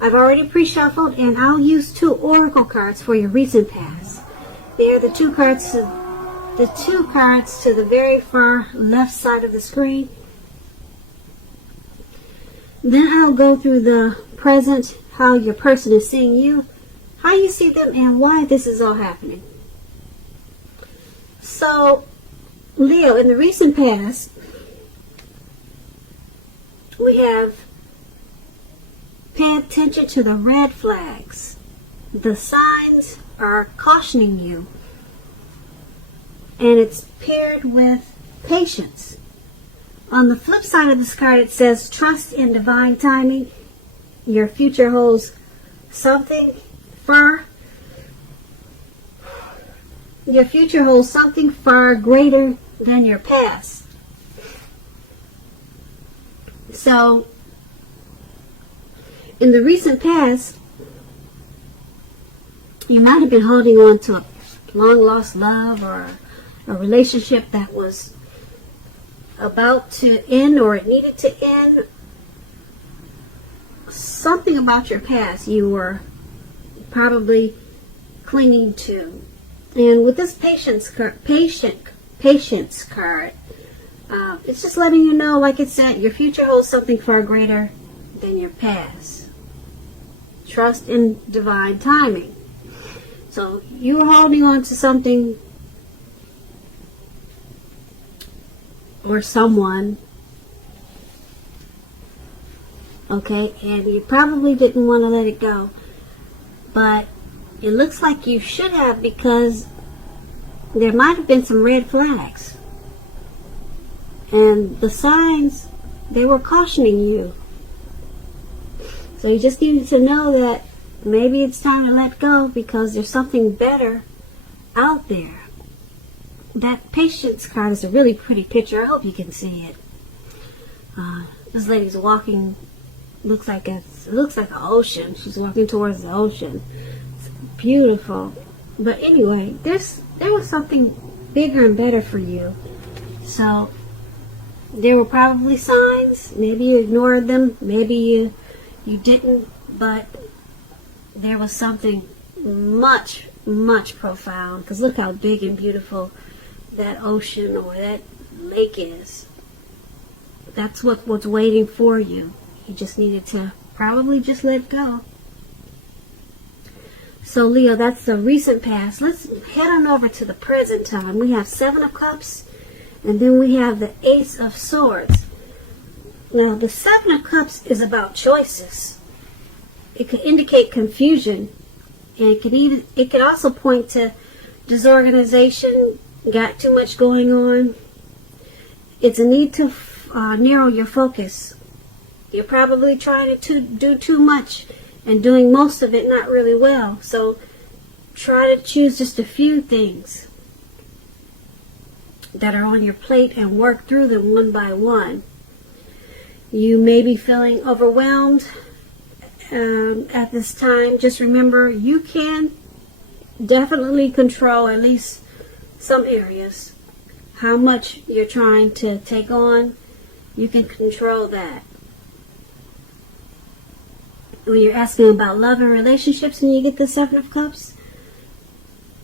I've already pre-shuffled, and I'll use 2 oracle cards for your recent past. They are the two cards to the very far left side of the screen. Then I'll go through the present, how your person is seeing you, how you see them, and why this is all happening. So, Leo, in the recent past, we have pay attention to the red flags. The signs are cautioning you. And it's paired with patience. On the flip side of this card, it says, trust in divine timing. Your future holds something far. Your future holds something far greater than your past. So, in the recent past, you might have been holding on to a long lost love or a relationship that was about to end, or it needed to end. Something about your past you were probably clinging to. And with this patience card, it's just letting you know, like it said, your future holds something far greater than your past. Trust in divine timing. So you're holding on to something or someone, okay, and you probably didn't want to let it go, but it looks like you should have, because there might have been some red flags, and the signs, they were cautioning you. So you just needed to know that maybe it's time to let go, because there's something better out there. That patience card is a really pretty picture. I hope you can see it. This lady's walking, it looks like an ocean. She's walking towards the ocean. It's beautiful. But anyway, there was something bigger and better for you. So there were probably signs. Maybe you ignored them. Maybe you didn't. But there was something much, much profound. Because look how big and beautiful that ocean or that lake is. That's what was waiting for you. You just needed to probably just let go. So Leo, that's the recent past. Let's head on over to the present time. We have 7 of Cups, and then we have the Ace of Swords. Now the 7 of Cups is about choices. It could indicate confusion, and it could also point to disorganization. Got too much going on. It's a need to narrow your focus. You're probably trying to do too much and doing most of it not really well. So try to choose just a few things that are on your plate and work through them one by one. You may be feeling overwhelmed at this time. Just remember, you can definitely control at least some areas. How much you're trying to take on, you can control that. When you're asking about love and relationships and you get the 7 of Cups,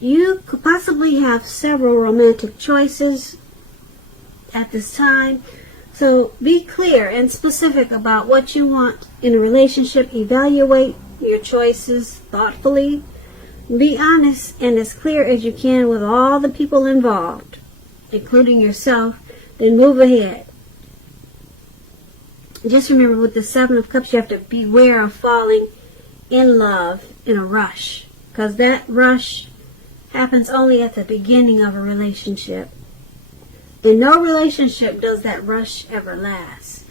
you could possibly have several romantic choices at this time. So be clear and specific about what you want in a relationship. Evaluate your choices thoughtfully. Be honest and as clear as you can with all the people involved, including yourself, then move ahead. Just remember, with the 7 of Cups, you have to beware of falling in love in a rush, because that rush happens only at the beginning of a relationship. In no relationship does that rush ever last.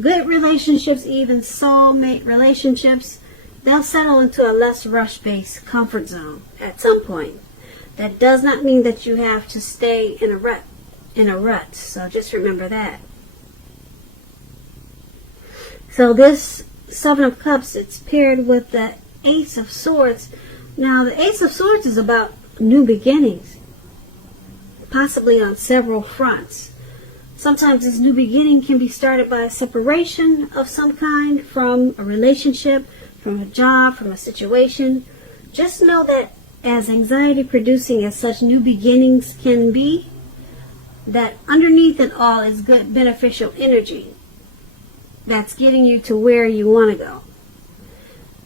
Good relationships, even soulmate relationships, they'll settle into a less rush-based comfort zone at some point. That does not mean that you have to stay in a rut. So just remember that. So this 7 of Cups, it's paired with the Ace of Swords. Now the Ace of Swords is about new beginnings, possibly on several fronts. Sometimes this new beginning can be started by a separation of some kind from a relationship, from a job, from a situation, just know that as anxiety producing as such new beginnings can be, that underneath it all is good beneficial energy that's getting you to where you want to go.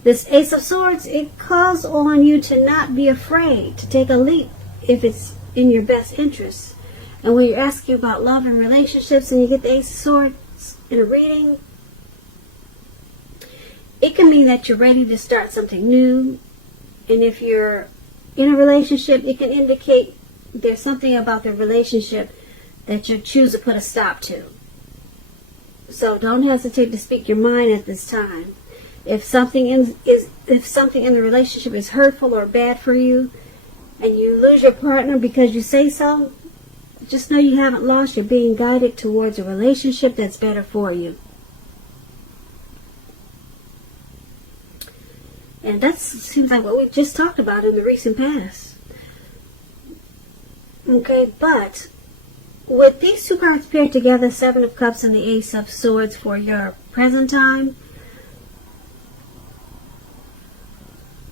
This Ace of Swords, it calls on you to not be afraid to take a leap if it's in your best interest. And when you're asking about love and relationships and you get the Ace of Swords in a reading, it can mean that you're ready to start something new. And if you're in a relationship, it can indicate there's something about the relationship that you choose to put a stop to. So don't hesitate to speak your mind at this time. If something in the relationship is hurtful or bad for you, and you lose your partner because you say so, just know you haven't lost. You're being guided towards a relationship that's better for you. And that seems like what we just talked about in the recent past. Okay, but with these two cards paired together, Seven of Cups and the Ace of Swords for your present time,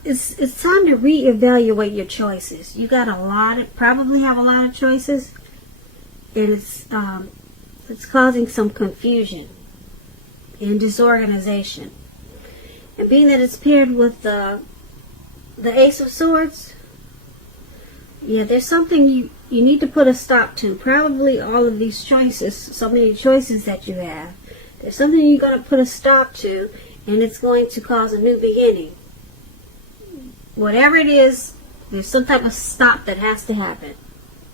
it's time to reevaluate your choices. You got probably have a lot of choices, and it's causing some confusion and disorganization. And being that it's paired with the Ace of Swords, yeah, there's something you need to put a stop to. Probably all of these choices, so many choices that you have, there's something you're going to put a stop to, and it's going to cause a new beginning. Whatever it is, there's some type of stop that has to happen.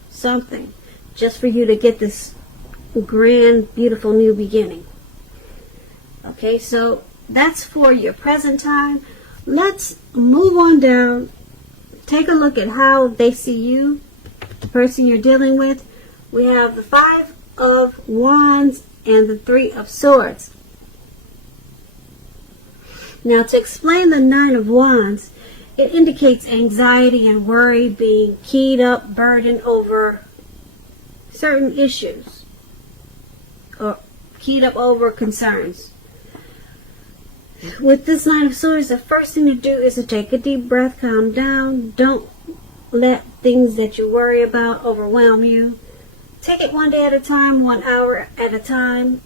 Something. Just for you to get this grand, beautiful new beginning. Okay, so that's for your present time. Let's move on down. Take a look at how they see you, the person you're dealing with. We have the Five of Wands and the Three of Swords. Now, to explain the Nine of Wands, it indicates anxiety and worry being keyed up, burdened over certain issues, or keyed up over concerns. With this Nine of Swords, the first thing to do is to take a deep breath, calm down. Don't let things that you worry about overwhelm you. Take it one day at a time, 1 hour at a time.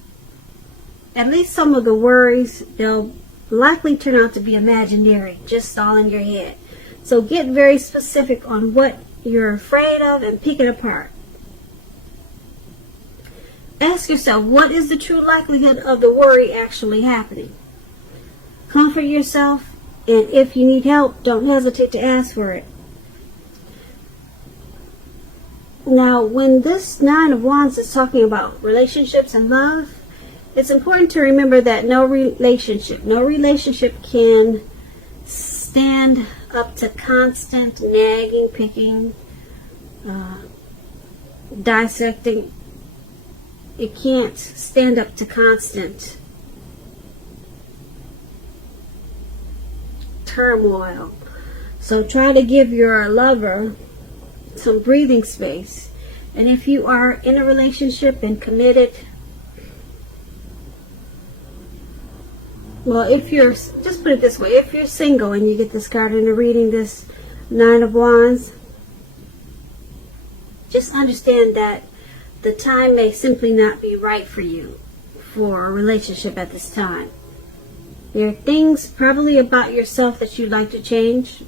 At least some of the worries, they'll likely turn out to be imaginary, just all in your head. So get very specific on what you're afraid of and pick it apart. Ask yourself, what is the true likelihood of the worry actually happening? Comfort yourself, and if you need help, don't hesitate to ask for it. Now, when this Nine of Wands is talking about relationships and love, it's important to remember that no relationship can stand up to constant nagging, picking, dissecting. It can't stand up to constant turmoil. So try to give your lover some breathing space. And if you are in a relationship and committed, well, if you're, just put it this way, if you're single and you get this card in the reading, this Nine of Wands, just understand that the time may simply not be right for you for a relationship at this time. There are things probably about yourself that you'd like to change.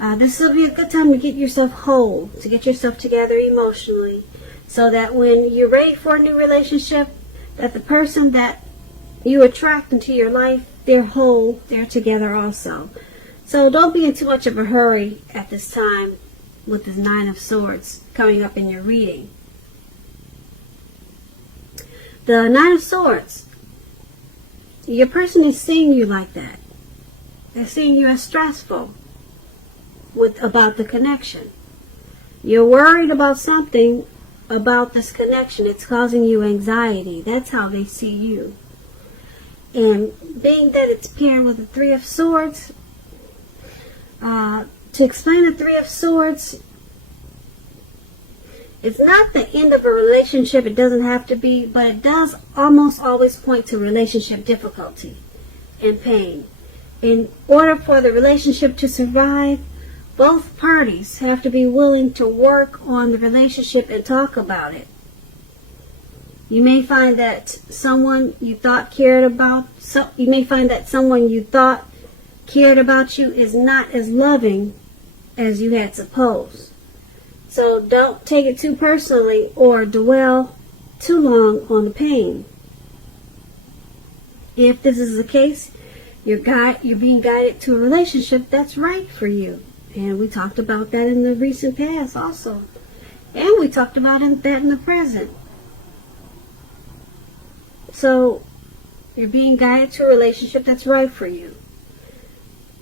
This will be a good time to get yourself whole, to get yourself together emotionally, so that when you're ready for a new relationship, that the person that you attract into your life, they're whole, they're together also. So don't be in too much of a hurry at this time with this Nine of Swords coming up in your reading. The Nine of Swords, your person is seeing you like that. They're seeing you as stressful about the connection. You're worried about something about this connection. It's causing you anxiety. That's how they see you. And being that it's paired with the Three of Swords, to explain the Three of Swords, it's not the end of a relationship. It doesn't have to be, but it does almost always point to relationship difficulty and pain. in order for the relationship to survive, both parties have to be willing to work on the relationship and talk about it. You may find that someone you thought cared about you is not as loving as you had supposed. So don't take it too personally or dwell too long on the pain. If this is the case, you're being guided to a relationship that's right for you. And we talked about that in the recent past also. And we talked about that in the present. So, you're being guided to a relationship that's right for you.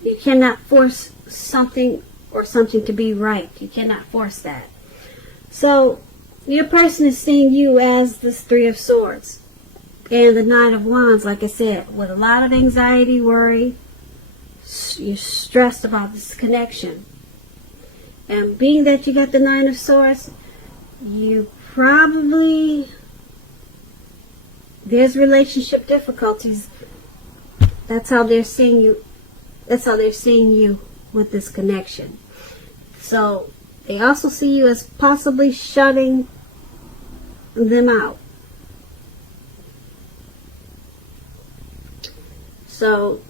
You cannot force something or something to be right. You cannot force that. So, your person is seeing you as this Three of Swords and the Nine of Wands, like I said, with a lot of anxiety, worry. You're stressed about this connection. And being that you got the Nine of Swords, there's relationship difficulties. That's how they're seeing you. That's how they're seeing you with this connection. So they also see you as possibly shutting them out. So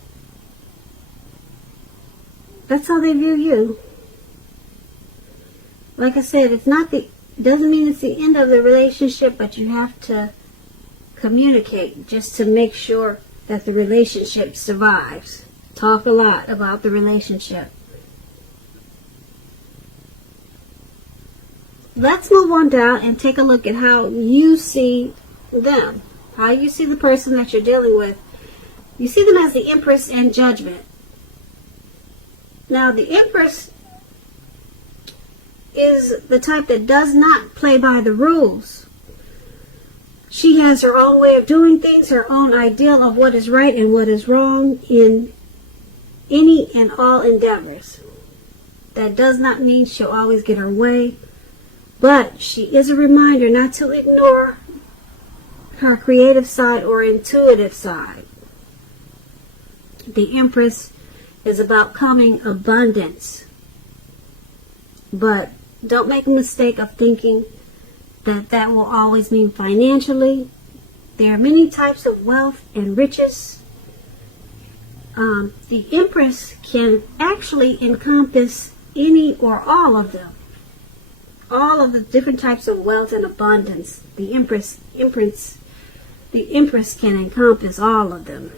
that's how they view you. Like I said, doesn't mean it's the end of the relationship, but you have to communicate just to make sure that the relationship survives. Talk a lot about the relationship. Let's move on down and take a look at how you see them. How you see the person that you're dealing with. You see them as the Empress and Judgment. Now, the Empress is the type that does not play by the rules. She has her own way of doing things, her own ideal of what is right and what is wrong in any and all endeavors. That does not mean she'll always get her way, but she is a reminder not to ignore her creative side or intuitive side. The Empress is about coming abundance, but don't make a mistake of thinking that will always mean financially. There are many types of wealth and riches. The Empress can actually encompass any or all of them. All of the different types of wealth and abundance. The Empress can encompass all of them.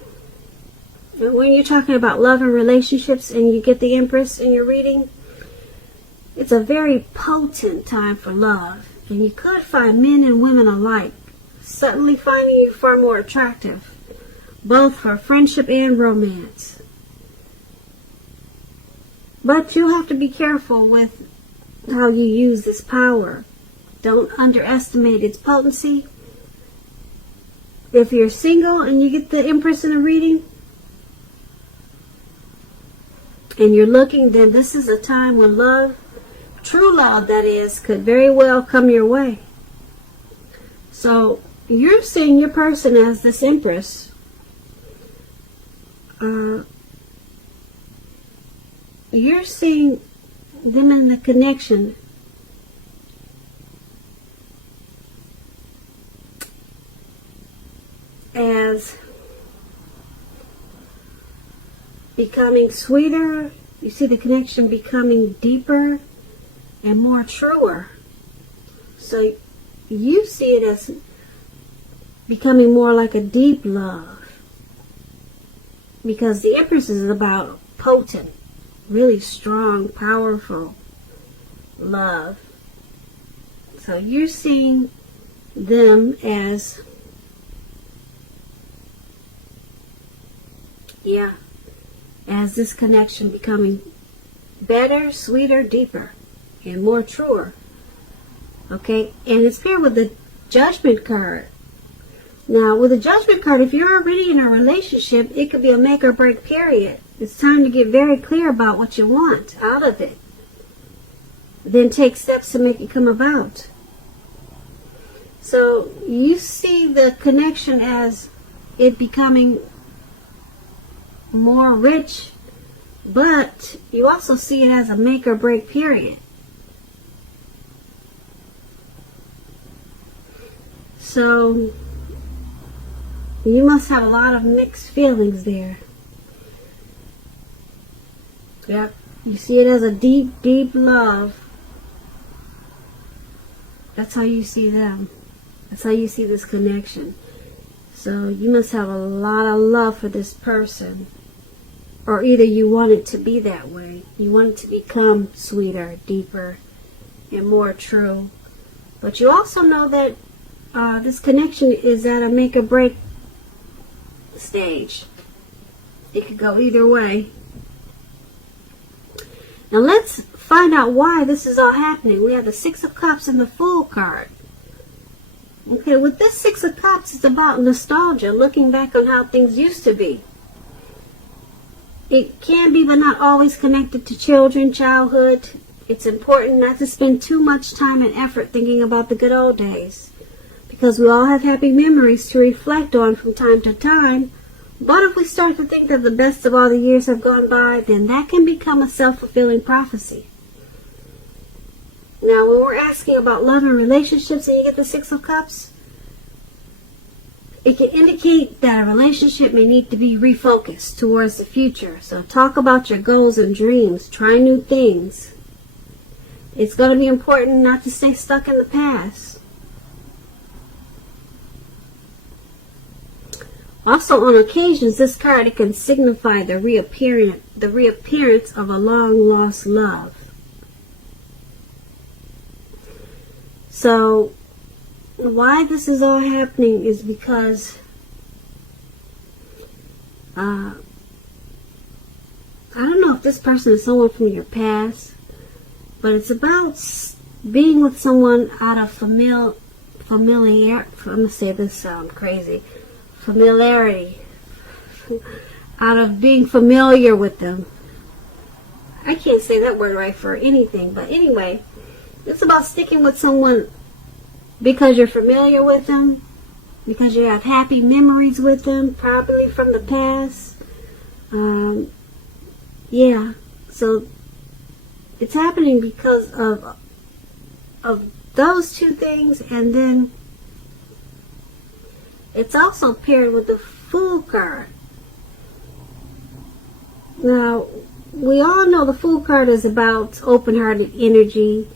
And when you're talking about love and relationships and you get the Empress in your reading, it's a very potent time for love. And you could find men and women alike suddenly finding you far more attractive, both for friendship and romance. But you have to be careful with how you use this power. Don't underestimate its potency. If you're single and you get the Empress in a reading, and you're looking, then this is a time when love, true love that is, could very well come your way. So you're seeing your person as this Empress. You're seeing them in the connection as becoming sweeter. You see the connection becoming deeper and more truer. So you see it as becoming more like a deep love, because the Empress is about potent, really strong, powerful love. So you're seeing them as, as this connection becoming better, sweeter, deeper, and more truer. Okay, and it's paired with the Judgment card. Now, with the Judgment card, if you're already in a relationship, it could be a make or break period. It's time to get very clear about what you want out of it. Then take steps to make it come about. So you see the connection as it becoming more rich, but you also see it as a make or break period. So you must have a lot of mixed feelings there. Yep. You see it as a deep, deep love. That's how you see them. That's how you see this connection. So you must have a lot of love for this person. Or either you want it to be that way. You want it to become sweeter, deeper, and more true. But you also know that this connection is at a make or break stage. It could go either way. Now let's find out why this is all happening. We have the Six of Cups and the Fool card. Okay, with this Six of Cups, it's about nostalgia, looking back on how things used to be. It can be, but not always, connected to children, childhood. It's important not to spend too much time and effort thinking about the good old days, because we all have happy memories to reflect on from time to time. But if we start to think that the best of all the years have gone by, then that can become a self-fulfilling prophecy. Now, when we're asking about love and relationships and you get the Six of Cups, it can indicate that a relationship may need to be refocused towards the future. So talk about your goals and dreams. Try new things. It's going to be important not to stay stuck in the past. Also, on occasions, this card, it can signify the reappearance of a long-lost love. So, why this is all happening is because I don't know if this person is someone from your past, but it's about being with someone out of familiarity. I'm going to say this sound crazy. Familiarity. Out of being familiar with them. I can't say that word right for anything, but anyway, it's about sticking with someone because you're familiar with them, because you have happy memories with them, probably from the past. Yeah, so it's happening because of those two things, and then it's also paired with the Fool card. Now, we all know the Fool card is about open-hearted energy,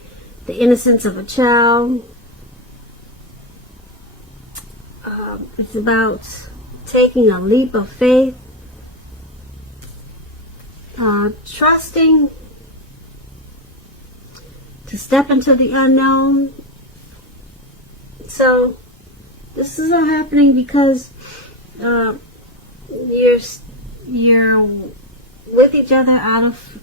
the innocence of a child. It's about taking a leap of faith, trusting to step into the unknown. So this is all happening because you're with each other out of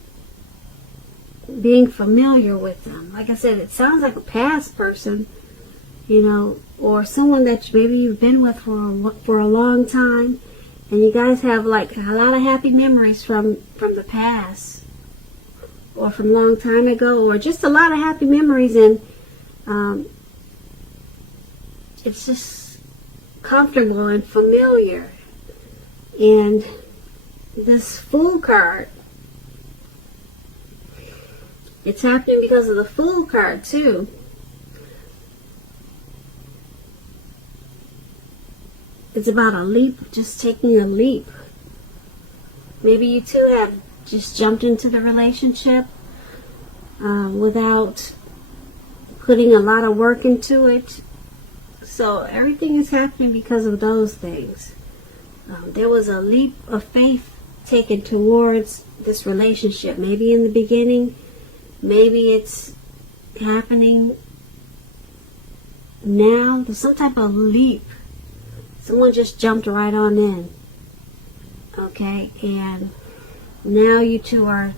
being familiar with them. Like I said, it sounds like a past person, you know, or someone that maybe you've been with for a long time, and you guys have like a lot of happy memories from the past, or from a long time ago, or just a lot of happy memories, and it's just comfortable and familiar. And this Fool card, it's happening because of the Fool card too. It's about a leap, just taking a leap. Maybe you two have just jumped into the relationship without putting a lot of work into it. So everything is happening because of those things. There was a leap of faith taken towards this relationship. Maybe in the beginning, maybe it's happening now. There's some type of leap. Someone just jumped right on in. Okay, and now you two are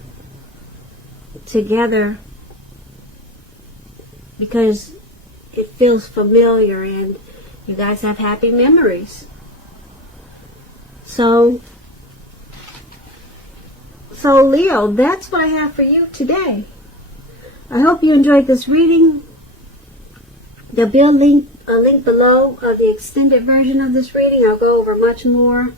together because it feels familiar and you guys have happy memories. So Leo, that's what I have for you today. I hope you enjoyed this reading. There'll be a link below of the extended version of this reading. I'll go over much more.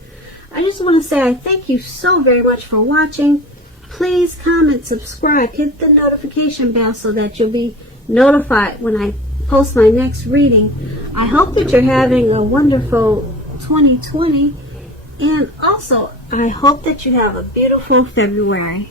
I just want to say I thank you so very much for watching. Please comment, subscribe, hit the notification bell so that you'll be notified when I post my next reading. I hope that you're having a wonderful 2020, and also I hope that you have a beautiful February.